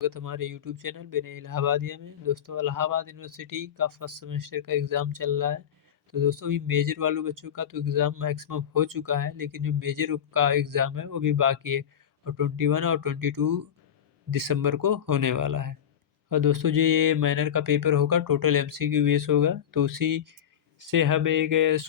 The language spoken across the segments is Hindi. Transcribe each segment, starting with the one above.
स्वागत हमारे यूट्यूब चैनल बेने इलाहाबादिया में। दोस्तों, इलाहाबाद यूनिवर्सिटी का फर्स्ट सेमेस्टर का एग्ज़ाम चल रहा है। तो दोस्तों, अभी मेजर वालों बच्चों का तो एग्ज़ाम मैक्सिमम हो चुका है, लेकिन जो मेजर का एग्ज़ाम है वो भी बाकी है और 21 और 22 दिसंबर को होने वाला है। और दोस्तों, जो ये माइनर का पेपर होगा टोटल एमसीक्यू बेस होगा, तो उसी से हम एक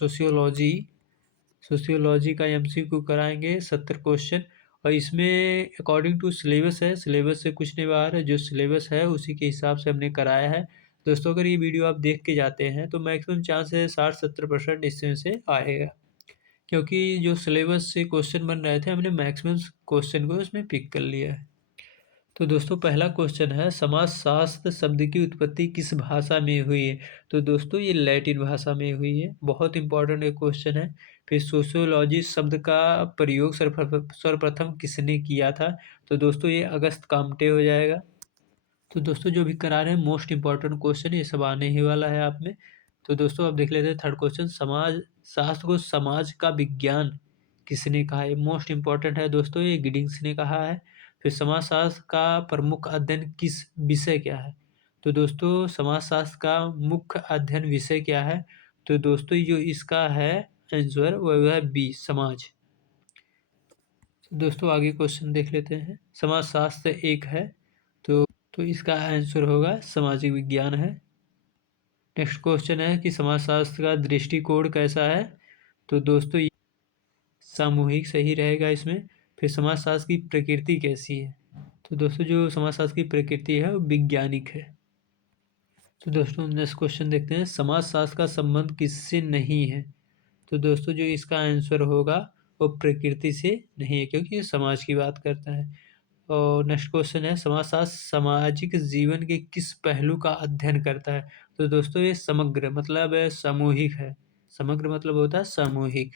सोशियोलॉजी का एमसीक्यू कराएंगे 70 क्वेश्चन। और इसमें अकॉर्डिंग टू सिलेबस है, सिलेबस से कुछ नहीं बाहर है, जो सिलेबस है उसी के हिसाब से हमने कराया है। दोस्तों, अगर ये वीडियो आप देख के जाते हैं तो मैक्सिमम चांस है 60-70% इसमें से आएगा, क्योंकि जो सिलेबस से क्वेश्चन बन रहे थे हमने मैक्सिमम क्वेश्चन को उसमें पिक कर लिया है। तो दोस्तों, पहला क्वेश्चन है, समाजशास्त्र शब्द की उत्पत्ति किस भाषा में हुई है? तो दोस्तों, ये लैटिन भाषा में हुई है। बहुत इंपॉर्टेंट एक क्वेश्चन है। फिर सोशियोलॉजी शब्द का प्रयोग सर्वप्रथम किसने किया था? तो दोस्तों, ये अगस्त काम्टे हो जाएगा। तो दोस्तों, जो भी करा रहे हैं मोस्ट इंपॉर्टेंट क्वेश्चन ये सब आने ही वाला है आप में। तो दोस्तों, अब देख लेते हैं थर्ड क्वेश्चन, समाज शास्त्र को समाज का विज्ञान किसने कहा है? मोस्ट इंपॉर्टेंट है दोस्तों, ये गिडिंग्स ने कहा है। फिर समाजशास्त्र का प्रमुख अध्ययन किस विषय क्या है? तो दोस्तों, समाजशास्त्र का मुख्य अध्ययन विषय क्या है? तो दोस्तों, जो इसका है आंसर वो है बी, समाज। तो दोस्तों, आगे क्वेश्चन देख लेते हैं। समाजशास्त्र एक है, तो इसका आंसर होगा सामाजिक विज्ञान है। नेक्स्ट क्वेश्चन है कि समाजशास्त्र का दृष्टिकोण कैसा है? तो दोस्तों, ये सामूहिक सही रहेगा इसमें। फिर समाजशास्त्र की प्रकृति कैसी है? तो दोस्तों, जो समाजशास्त्र की प्रकृति है वो वैज्ञानिक है। तो दोस्तों, नेक्स्ट क्वेश्चन देखते हैं, समाजशास्त्र का संबंध किससे नहीं है? तो दोस्तों, जो इसका आंसर होगा वो प्रकृति से नहीं है, क्योंकि ये समाज की बात करता है। और नेक्स्ट क्वेश्चन है, समाजशास्त्र सामाजिक जीवन के किस पहलू का अध्ययन करता है? तो दोस्तों, ये समग्र मतलब है सामूहिक है। समग्र मतलब होता है सामूहिक।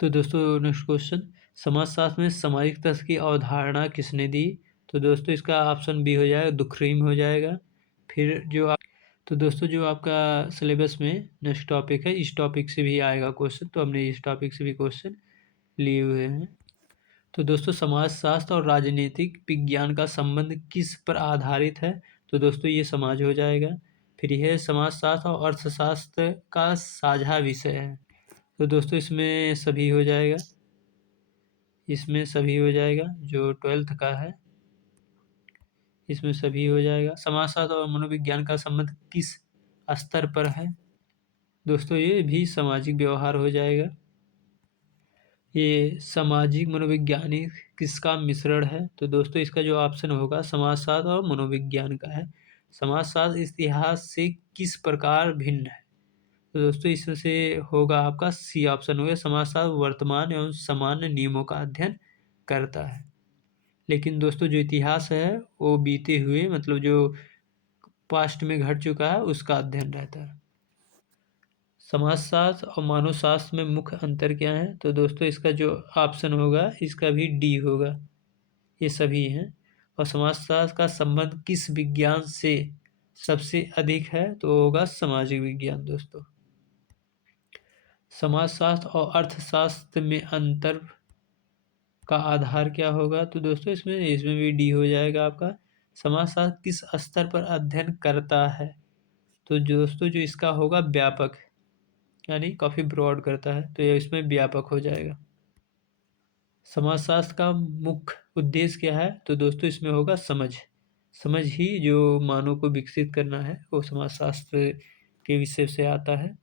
तो दोस्तों, नेक्स्ट क्वेश्चन, समाजशास्त्र में सामाजिक तथ्य की अवधारणा किसने दी? तो दोस्तों, इसका ऑप्शन बी हो जाएगा, दुखरीम हो जाएगा। फिर तो दोस्तों, जो आपका सिलेबस में नेक्स्ट टॉपिक है, इस टॉपिक से भी आएगा क्वेश्चन, तो हमने इस टॉपिक से भी क्वेश्चन लिए हुए हैं। तो दोस्तों, समाजशास्त्र और राजनीतिक विज्ञान का संबंध किस पर आधारित है? तो दोस्तों, ये समाज हो जाएगा। फिर यह समाजशास्त्र और अर्थशास्त्र का साझा विषय है। तो दोस्तों, इसमें सभी हो जाएगा, जो 12th का है इसमें सभी हो जाएगा। समाजशास्त्र और मनोविज्ञान का संबंध किस स्तर पर है? दोस्तों, ये भी सामाजिक व्यवहार हो जाएगा। ये सामाजिक मनोवैज्ञानिक किसका मिश्रण है? तो दोस्तों, इसका जो ऑप्शन होगा समाजशास्त्र और मनोविज्ञान का है। समाजशास्त्र इतिहास से किस प्रकार भिन्न है? तो दोस्तों, इसमें से होगा आपका सी ऑप्शन होगा, समाजशास्त्र वर्तमान एवं सामान्य नियमों का अध्ययन करता है। लेकिन दोस्तों, जो इतिहास है वो बीते हुए मतलब जो पास्ट में घट चुका है उसका अध्ययन रहता है। समाजशास्त्र और मानव शास्त्र में मुख्य अंतर क्या है? तो दोस्तों, इसका जो ऑप्शन होगा इसका भी डी होगा, ये सभी हैं। और समाजशास्त्र का संबंध किस विज्ञान से सबसे अधिक है? तो होगा सामाजिक विज्ञान। दोस्तों, समाजशास्त्र और अर्थशास्त्र में अंतर का आधार क्या होगा? तो दोस्तों, इसमें भी डी हो जाएगा आपका। समाजशास्त्र किस स्तर पर अध्ययन करता है? तो दोस्तों, जो इसका होगा व्यापक, यानी काफ़ी ब्रॉड करता है, तो ये इसमें व्यापक हो जाएगा। समाजशास्त्र का मुख्य उद्देश्य क्या है? तो दोस्तों, इसमें होगा समझ ही जो मानव को विकसित करना है वो समाजशास्त्र के विषय से आता है।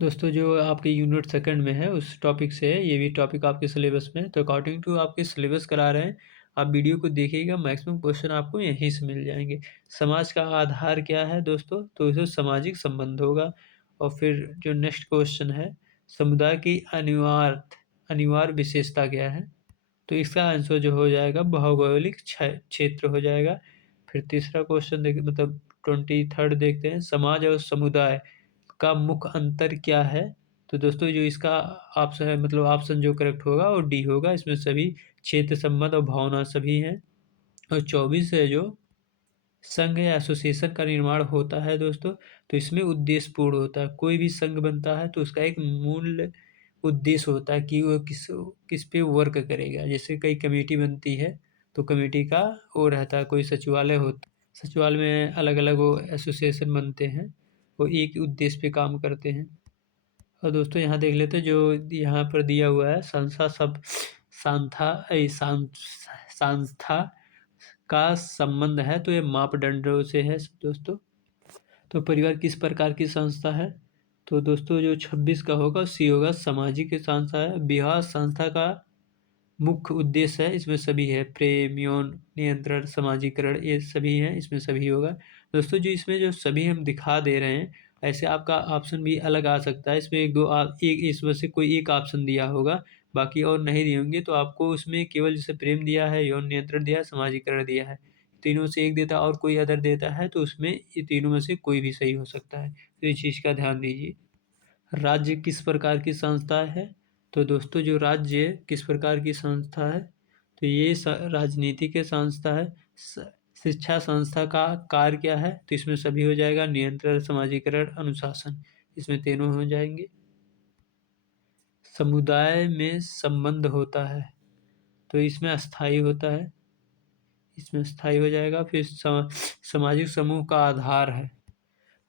दोस्तों, जो आपके यूनिट सेकंड में है उस टॉपिक से है, ये भी टॉपिक आपके सिलेबस में है, तो अकॉर्डिंग टू आपके सिलेबस करा रहे हैं। आप वीडियो को देखिएगा, मैक्सिमम क्वेश्चन आपको यहीं से मिल जाएंगे। समाज का आधार क्या है दोस्तों? तो इसे सामाजिक संबंध होगा। और फिर जो नेक्स्ट क्वेश्चन है, समुदाय की अनिवार्य विशेषता क्या है? तो इसका आंसर जो हो जाएगा भौगोलिक क्षेत्र हो जाएगा। फिर तीसरा क्वेश्चन देख मतलब 23rd देखते हैं, समाज और समुदाय का मुख्य अंतर क्या है? तो दोस्तों, जो इसका ऑप्शन है मतलब ऑप्शन जो करेक्ट होगा वो डी होगा, इसमें सभी क्षेत्र संबंध और भावना सभी हैं। और 24 है जो संघ या एसोसिएशन का निर्माण होता है दोस्तों, तो इसमें उद्देश्यपूर्ण होता है। कोई भी संघ बनता है तो उसका एक मूल उद्देश्य होता है कि वो किस किस पे वर्क करेगा। जैसे कई कमेटी बनती है तो कमेटी का वो रहता है, कोई सचिवालय होता, सचिवालय में अलग अलग वो एसोसिएशन बनते हैं, वो एक उद्देश्य पे काम करते हैं। और दोस्तों यहाँ देख लेते हैं जो यहाँ पर दिया हुआ है, संस्था सब संस्था का संबंध है, तो ये मापदंडों से है दोस्तों। तो परिवार किस प्रकार की संस्था है, तो दोस्तों जो 26 का होगा सी होगा, सामाजिक संस्था है। विवाह संस्था का मुख्य उद्देश्य है, इसमें सभी है, प्रेम, यौन नियंत्रण, समाजीकरण, ये सभी हैं, इसमें सभी होगा। दोस्तों जो इसमें जो सभी हम दिखा दे रहे हैं, ऐसे आपका ऑप्शन भी अलग आ सकता है, इसमें एक इसमें से कोई एक ऑप्शन दिया होगा, बाकी और नहीं दिए होंगे, तो आपको उसमें केवल जैसे प्रेम दिया है, यौन नियंत्रण दिया है, समाजीकरण दिया है, तीनों से एक देता है और कोई अदर देता है, तो उसमें ये तीनों में से कोई भी सही हो सकता है, तो इस चीज़ का ध्यान दीजिए। राज्य किस प्रकार की संस्था है, तो दोस्तों जो राज्य किस प्रकार की संस्था है, तो ये राजनीति के संस्था है। शिक्षा संस्था का कार्य क्या है, तो इसमें सभी हो जाएगा, नियंत्रण, समाजीकरण, अनुशासन, इसमें तीनों हो जाएंगे। समुदाय में संबंध होता है, तो इसमें अस्थाई होता है, इसमें स्थायी हो जाएगा। फिर सामाजिक समूह का आधार है,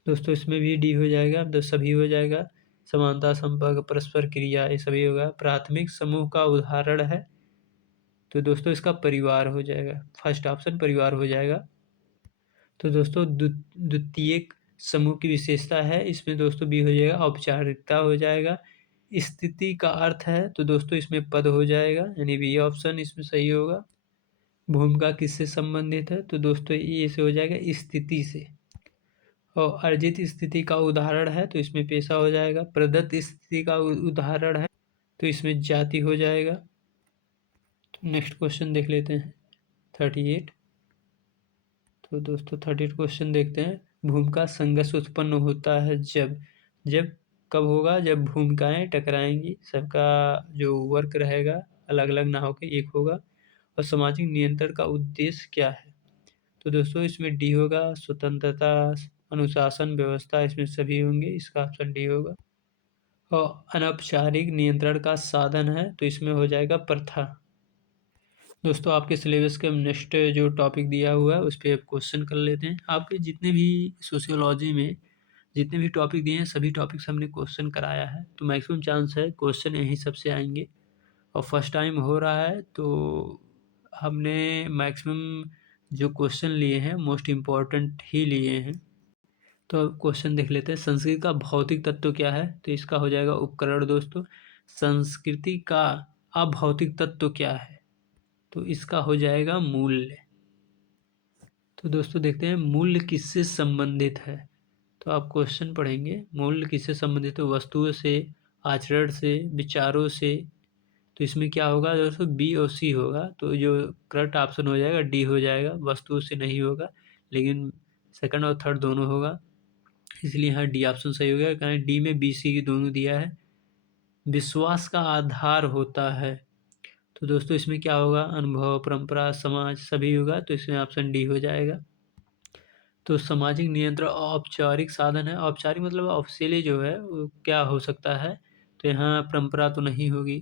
दोस्तों इसमें भी डी हो जाएगा, तो सभी हो जाएगा। समानता, संपर्क, परस्पर क्रिया, ये सभी होगा। प्राथमिक समूह का उदाहरण है, तो दोस्तों इसका परिवार हो जाएगा, फर्स्ट ऑप्शन परिवार हो जाएगा। तो दोस्तों द्वितीयक समूह की विशेषता है, इसमें दोस्तों बी हो जाएगा, औपचारिकता हो जाएगा। स्थिति का अर्थ है, तो दोस्तों इसमें पद हो जाएगा, यानी बी ऑप्शन इसमें सही होगा। भूमिका किससे संबंधित है, तो दोस्तों ये से हो जाएगा स्थिति से। और अर्जित स्थिति का उदाहरण है, तो इसमें पेशा हो जाएगा। प्रदत्त स्थिति का उदाहरण है, तो इसमें जाति हो जाएगा। तो नेक्स्ट क्वेश्चन देख लेते हैं 38। तो दोस्तों 38 क्वेश्चन देखते हैं। भूमिका संघर्ष उत्पन्न होता है जब कब होगा, जब भूमिकाएं टकराएंगी, सबका जो वर्क रहेगा अलग अलग ना होकर एक होगा। और सामाजिक नियंत्रण का उद्देश्य क्या है, तो दोस्तों इसमें डी होगा, स्वतंत्रता, अनुशासन, व्यवस्था, इसमें सभी होंगे, इसका ऑप्शन डी होगा। और अनौपचारिक नियंत्रण का साधन है, तो इसमें हो जाएगा प्रथा। दोस्तों आपके सिलेबस के नेक्स्ट जो टॉपिक दिया हुआ है उस पर क्वेश्चन कर लेते हैं। आपके जितने भी सोशियोलॉजी में जितने भी टॉपिक दिए हैं सभी टॉपिक्स हमने क्वेश्चन कराया है, तो मैक्सिमम चांस है क्वेश्चन यहीं सबसे आएंगे। और फर्स्ट टाइम हो रहा है, तो हमने मैक्सिमम जो क्वेश्चन लिए हैं मोस्ट इम्पॉर्टेंट ही लिए हैं। तो अब क्वेश्चन देख लेते हैं। संस्कृति का भौतिक तत्व क्या है, तो इसका हो जाएगा उपकरण। दोस्तों संस्कृति का अभौतिक तत्व क्या है, तो इसका हो जाएगा मूल्य। तो दोस्तों देखते हैं मूल्य किससे संबंधित है, तो आप क्वेश्चन पढ़ेंगे मूल्य किससे संबंधित है, वस्तुओं से, आचरण से, विचारों से। तो इसमें क्या होगा दोस्तों, बी और सी होगा, तो जो करेक्ट ऑप्शन हो जाएगा डी हो जाएगा, वस्तुओं से नहीं होगा, लेकिन सेकंड और थर्ड दोनों होगा, इसलिए यहाँ डी ऑप्शन सही हो गया। कहें डी में बी सी की दोनों दिया है। विश्वास का आधार होता है, तो दोस्तों इसमें क्या होगा, अनुभव, परंपरा, समाज, सभी होगा, तो इसमें ऑप्शन डी हो जाएगा। तो सामाजिक नियंत्रण औपचारिक साधन है, औपचारिक मतलब ऑफिशियली जो है वो क्या हो सकता है, तो यहाँ परंपरा तो नहीं होगी,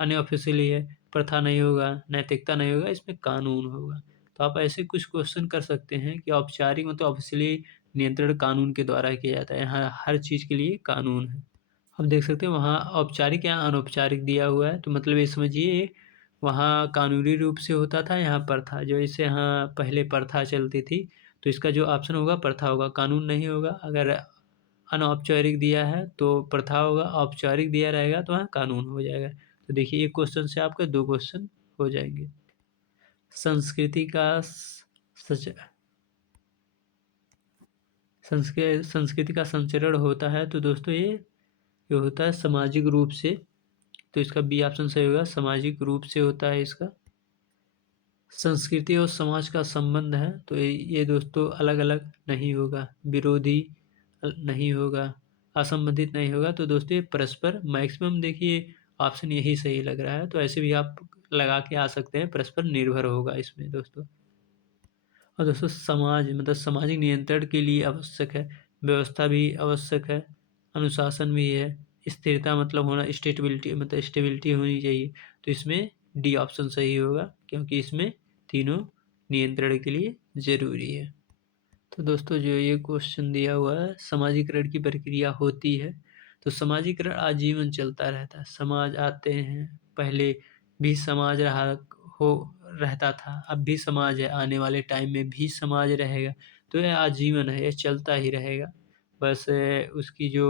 अनऑफिशियली है, प्रथा नहीं होगा, नैतिकता नहीं होगा, इसमें कानून होगा। तो आप ऐसे कुछ क्वेश्चन कर सकते हैं कि औपचारिक मतलब ऑफिशियली नियंत्रण कानून के द्वारा किया जाता है, यहाँ हर चीज़ के लिए कानून है। अब देख सकते हैं वहाँ औपचारिक या अनौपचारिक दिया हुआ है, तो मतलब ये समझिए वहाँ कानूनी रूप से होता था, यहाँ प्रथा, जो इसे यहाँ पहले प्रथा चलती थी, तो इसका जो ऑप्शन होगा प्रथा होगा, कानून नहीं होगा। अगर अनौपचारिक दिया है तो प्रथा होगा, औपचारिक दिया रहेगा तो वहाँ कानून हो जाएगा। तो देखिए एक क्वेश्चन से आपके दो क्वेश्चन हो जाएंगे। संस्कृति का संस्कृति का संचरण होता है, तो दोस्तों ये होता है सामाजिक रूप से, तो इसका बी ऑप्शन सही होगा, सामाजिक रूप से होता है इसका। संस्कृति और समाज का संबंध है, तो ये दोस्तों अलग अलग नहीं होगा, विरोधी नहीं होगा, असंबंधित नहीं होगा, तो दोस्तों ये परस्पर, मैक्सिमम देखिए ऑप्शन यही सही लग रहा है, तो ऐसे भी आप लगा के आ सकते हैं, परस्पर निर्भर होगा इसमें दोस्तों। और दोस्तों समाज मतलब सामाजिक नियंत्रण के लिए आवश्यक है, व्यवस्था भी आवश्यक है, अनुशासन भी है, स्थिरता मतलब होना, स्टेबिलिटी मतलब स्टेबिलिटी होनी चाहिए, तो इसमें डी ऑप्शन सही होगा, क्योंकि इसमें तीनों नियंत्रण के लिए ज़रूरी है। तो दोस्तों जो ये क्वेश्चन दिया हुआ है, समाजीकरण की प्रक्रिया होती है। तो समाजीकरण आजीवन चलता रहता है। समाज आते हैं, पहले भी समाज रहता था, अब भी समाज है, आने वाले टाइम में भी समाज रहेगा। तो यह आजीवन है, ये चलता ही रहेगा। बस उसकी जो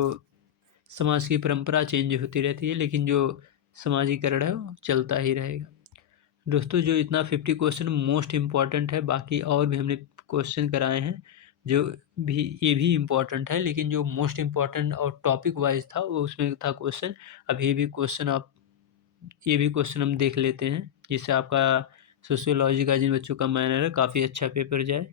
समाज की परंपरा चेंज होती रहती है, लेकिन जो समाजीकरण है वो चलता ही रहेगा। दोस्तों जो इतना 50 क्वेश्चन मोस्ट इम्पॉर्टेंट है, बाकी और भी हमने क्वेश्चन कराए हैं जो भी, ये भी इम्पॉर्टेंट है, लेकिन जो मोस्ट इम्पॉर्टेंट और टॉपिक वाइज था वो उसमें था क्वेश्चन। अब ये भी क्वेश्चन हम देख लेते हैं, जिससे आपका सोशियोलॉजी का जिन बच्चों का माइनर है काफ़ी अच्छा पेपर जाए।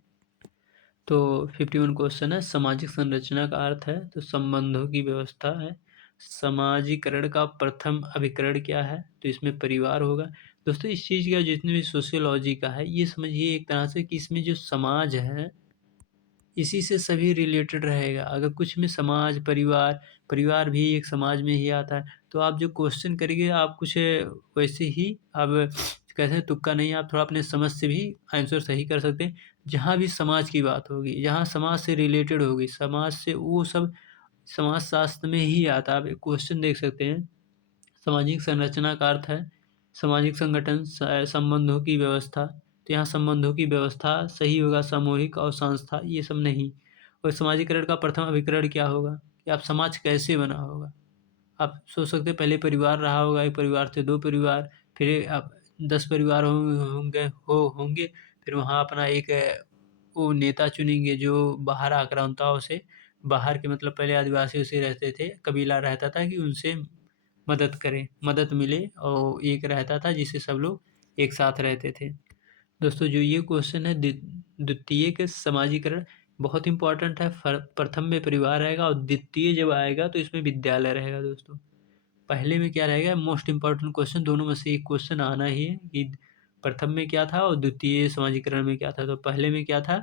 तो 51 क्वेश्चन है, सामाजिक संरचना का अर्थ है, तो संबंधों की व्यवस्था है। समाजीकरण का प्रथम अभिकरण क्या है, तो इसमें परिवार होगा। दोस्तों इस चीज़ का जितने भी सोशियोलॉजी का है, ये समझिए एक तरह से कि इसमें जो समाज है इसी से सभी रिलेटेड रहेगा। अगर कुछ में समाज, परिवार भी एक समाज में ही आता है। तो आप जो क्वेश्चन करेंगे आप कुछ वैसे ही आप कहते हैं तुक्का नहीं, आप थोड़ा अपने समझ से भी आंसर सही कर सकते हैं। जहाँ भी समाज की बात होगी, जहाँ समाज से रिलेटेड होगी, समाज से वो सब समाज शास्त्र में ही आता है। आप एक क्वेश्चन देख सकते हैं, सामाजिक संरचना का अर्थ है सामाजिक संगठन, संबंधों की व्यवस्था। तो यहाँ संबंधों की व्यवस्था सही होगा, सामूहिक और संस्था ये सब नहीं। और समाजीकरण का प्रथम अभिकरण क्या होगा कि आप समाज कैसे बना होगा। आप सोच सकते हैं पहले परिवार रहा होगा, एक परिवार से 2 परिवार, फिर आप 10 परिवार होंगे, फिर वहाँ अपना एक वो नेता चुनेंगे जो बाहर आक्रांताओं से, बाहर के मतलब पहले आदिवासी उसे रहते थे, कबीला रहता था कि उनसे मदद मिले, और एक रहता था जिससे सब लोग एक साथ रहते थे। दोस्तों जो ये क्वेश्चन है द्वितीयक समाजीकरण बहुत इंपॉर्टेंट है। प्रथम में परिवार रहेगा और द्वितीय जब आएगा तो इसमें विद्यालय रहेगा। दोस्तों पहले में क्या रहेगा, मोस्ट इंपॉर्टेंट क्वेश्चन दोनों में से एक क्वेश्चन आना ही है कि प्रथम में क्या था और द्वितीय समाजीकरण में क्या था। तो पहले में क्या था,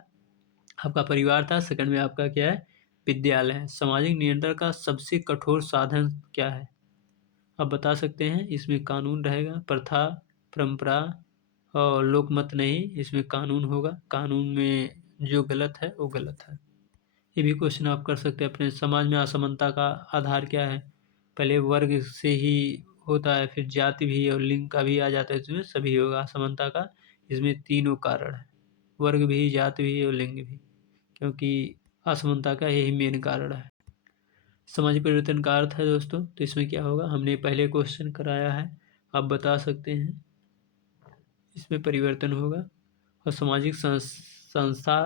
आपका परिवार था, सेकंड में आपका क्या है, विद्यालय है। सामाजिक नियंत्रण का सबसे कठोर साधन क्या है, आप बता सकते हैं। इसमें कानून रहेगा, प्रथा, परंपरा और लोकमत नहीं, इसमें कानून होगा। कानून में जो गलत है वो गलत है। ये भी क्वेश्चन आप कर सकते हैं अपने। समाज में असमानता का आधार क्या है, पहले वर्ग से ही होता है, फिर जाति भी और लिंग का भी आ जाता है, इसमें सभी होगा असमानता का। इसमें तीनों कारण है, वर्ग भी, जाति भी और लिंग भी, क्योंकि असमानता का यही मेन कारण है। सामाजिक परिवर्तन का अर्थ है दोस्तों, तो इसमें क्या होगा, हमने पहले क्वेश्चन कराया है, आप बता सकते हैं। इसमें परिवर्तन होगा। और सामाजिक संस्था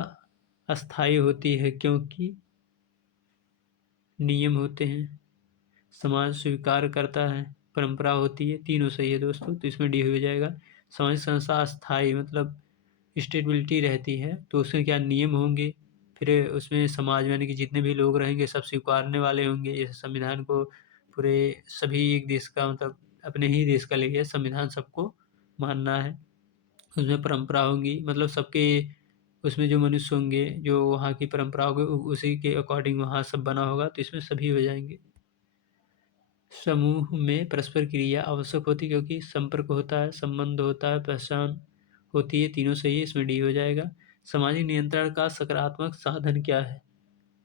अस्थायी होती है क्योंकि नियम होते हैं, समाज स्वीकार करता है, परंपरा होती है, तीनों सही है दोस्तों। तो इसमें डी हो जाएगा। सामाजिक संस्था अस्थायी मतलब स्टेबिलिटी रहती है, तो उसमें क्या नियम होंगे, फिर उसमें समाज में यानी कि जितने भी लोग रहेंगे सब स्वीकारने वाले होंगे। जैसे संविधान को पूरे सभी एक देश का मतलब अपने ही देश का लेके संविधान सबको मानना है। उसमें परंपरा होंगी, मतलब सबके उसमें जो मनुष्य होंगे, जो वहाँ की परंपरा होगी उसी के अकॉर्डिंग वहाँ सब बना होगा, तो इसमें सभी हो जाएंगे। समूह में परस्पर क्रिया आवश्यक होती है क्योंकि संपर्क होता है, संबंध होता है, पहचान होती है, तीनों सही है, इसमें डी हो जाएगा। सामाजिक नियंत्रण का सकारात्मक साधन क्या है,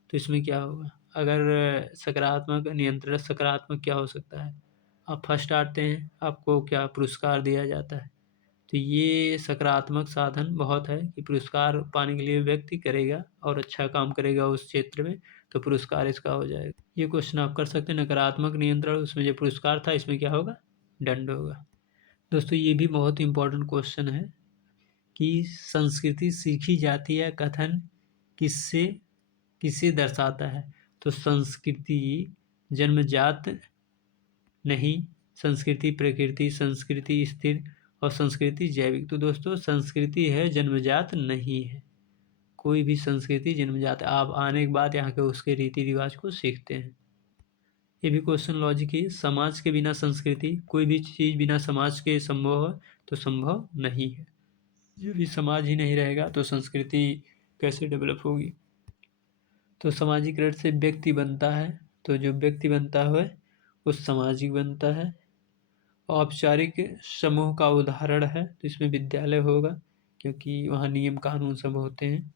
तो इसमें क्या होगा, अगर सकारात्मक नियंत्रण, सकारात्मक क्या हो सकता है, आप फर्स्ट आते हैं, आपको क्या पुरस्कार दिया जाता है, तो ये सकारात्मक साधन बहुत है कि पुरस्कार पाने के लिए व्यक्ति करेगा और अच्छा काम करेगा उस क्षेत्र में, तो पुरस्कार इसका हो जाएगा। ये क्वेश्चन आप कर सकते हैं। नकारात्मक नियंत्रण, उसमें जो पुरस्कार था इसमें क्या होगा, दंड होगा। दोस्तों ये भी बहुत इंपॉर्टेंट क्वेश्चन है कि संस्कृति सीखी जाती है, कथन किससे किसे दर्शाता है, तो संस्कृति जन्मजात नहीं, संस्कृति प्रकृति, संस्कृति स्थिर और संस्कृति जैविक। तो दोस्तों संस्कृति है, जन्मजात नहीं है। कोई भी संस्कृति जन्मजात, आप आने के बाद यहाँ के उसके रीति रिवाज को सीखते हैं। ये भी क्वेश्चन लॉजिक है। समाज के बिना संस्कृति, कोई भी चीज़ बिना समाज के संभव है तो संभव नहीं है। जब भी समाज ही नहीं रहेगा तो संस्कृति कैसे डेवलप होगी। तो सामाजिकरण से व्यक्ति बनता है, तो जो व्यक्ति बनता है वो सामाजिक बनता है। औपचारिक समूह का उदाहरण है, तो इसमें विद्यालय होगा क्योंकि वहाँ नियम कानून सब होते हैं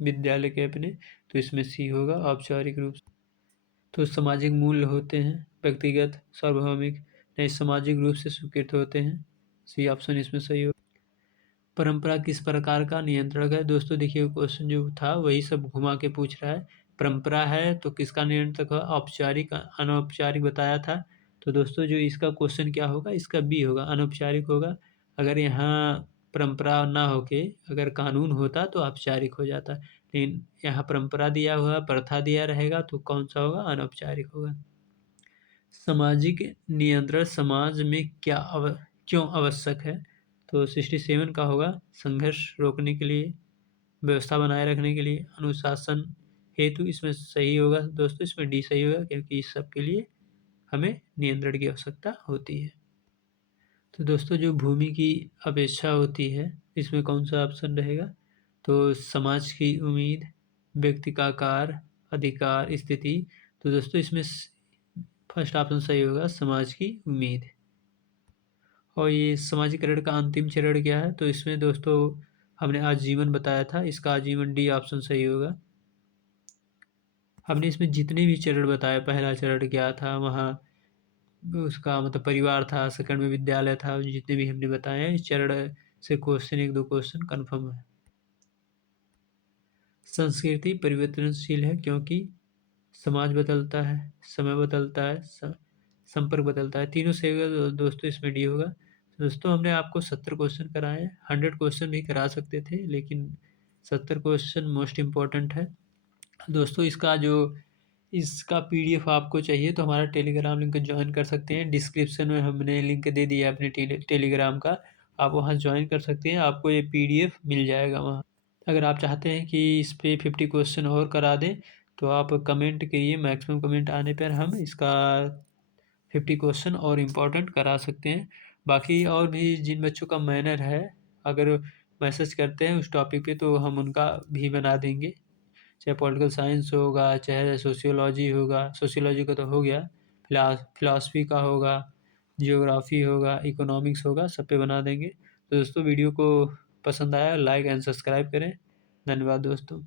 विद्यालय के अपने, तो इसमें सी होगा औपचारिक रूप से। तो सामाजिक मूल्य होते हैं व्यक्तिगत, सार्वभौमिक, नहीं सामाजिक रूप से स्वीकृत होते हैं, सी ऑप्शन इसमें सही होगा। परंपरा किस प्रकार का नियंत्रक है? दोस्तों देखिए क्वेश्चन जो था वही सब घुमा के पूछ रहा है। परंपरा है तो किसका नियंत्रक है? औपचारिक, अनौपचारिक बताया था। तो दोस्तों जो इसका क्वेश्चन क्या होगा? इसका बी होगा, अनौपचारिक होगा। अगर यहाँ परंपरा ना होके अगर कानून होता तो औपचारिक हो जाता, लेकिन यहाँ परंपरा दिया हुआ, प्रथा दिया रहेगा तो कौन सा होगा? अनौपचारिक होगा। सामाजिक नियंत्रण समाज में क्यों आवश्यक है? तो 67 का होगा, संघर्ष रोकने के लिए, व्यवस्था बनाए रखने के लिए, अनुशासन हेतु। इसमें सही होगा दोस्तों, इसमें डी सही होगा क्योंकि इस सब के लिए हमें नियंत्रण की आवश्यकता होती है। तो दोस्तों जो भूमि की अपेक्षा होती है इसमें कौन सा ऑप्शन रहेगा? तो समाज की उम्मीद, व्यक्ति का आकार, अधिकार, स्थिति। तो दोस्तों इसमें फर्स्ट ऑप्शन सही होगा, समाज की उम्मीद। और ये समाजीकरण का अंतिम चरण क्या है? तो इसमें दोस्तों हमने आजीवन बताया था, इसका आजीवन डी ऑप्शन सही होगा। हमने इसमें जितने भी चरण बताए, पहला चरण क्या था, वहाँ उसका मतलब परिवार था, सेकंड में विद्यालय था, जितने भी हमने बताए हैं इस चरण से क्वेश्चन 1-2 क्वेश्चन कन्फर्म है। संस्कृति परिवर्तनशील है क्योंकि समाज बदलता है, समय बदलता है, संपर्क बदलता है, तीनों से होगा दोस्तों, इसमें डी होगा। दोस्तों हमने आपको 70 क्वेश्चन कराए हैं, 100 क्वेश्चन भी करा सकते थे लेकिन 70 क्वेश्चन मोस्ट इम्पॉर्टेंट है। दोस्तों इसका पीडीएफ आपको चाहिए तो हमारा टेलीग्राम लिंक ज्वाइन कर सकते हैं, डिस्क्रिप्शन में हमने लिंक दे दिया है अपने टेलीग्राम का, आप वहाँ ज्वाइन कर सकते हैं, आपको ये पीडीएफ मिल जाएगा वहाँ। अगर आप चाहते हैं कि इस पे 50 क्वेश्चन और करा दें तो आप कमेंट करिए, मैक्सिमम कमेंट आने पर हम इसका 50 क्वेश्चन और इम्पोर्टेंट करा सकते हैं। बाकी और भी जिन बच्चों का मैनर है अगर मैसेज करते हैं उस टॉपिक पे तो हम उनका भी बना देंगे, चाहे पॉलिटिकल साइंस होगा, चाहे सोशियोलॉजी होगा, सोशियोलॉजी का तो हो गया, फिलॉसफी का होगा, जियोग्राफी होगा, इकोनॉमिक्स होगा, सब पे बना देंगे। तो दोस्तों वीडियो को पसंद आया लाइक एंड सब्सक्राइब करें। धन्यवाद दोस्तों।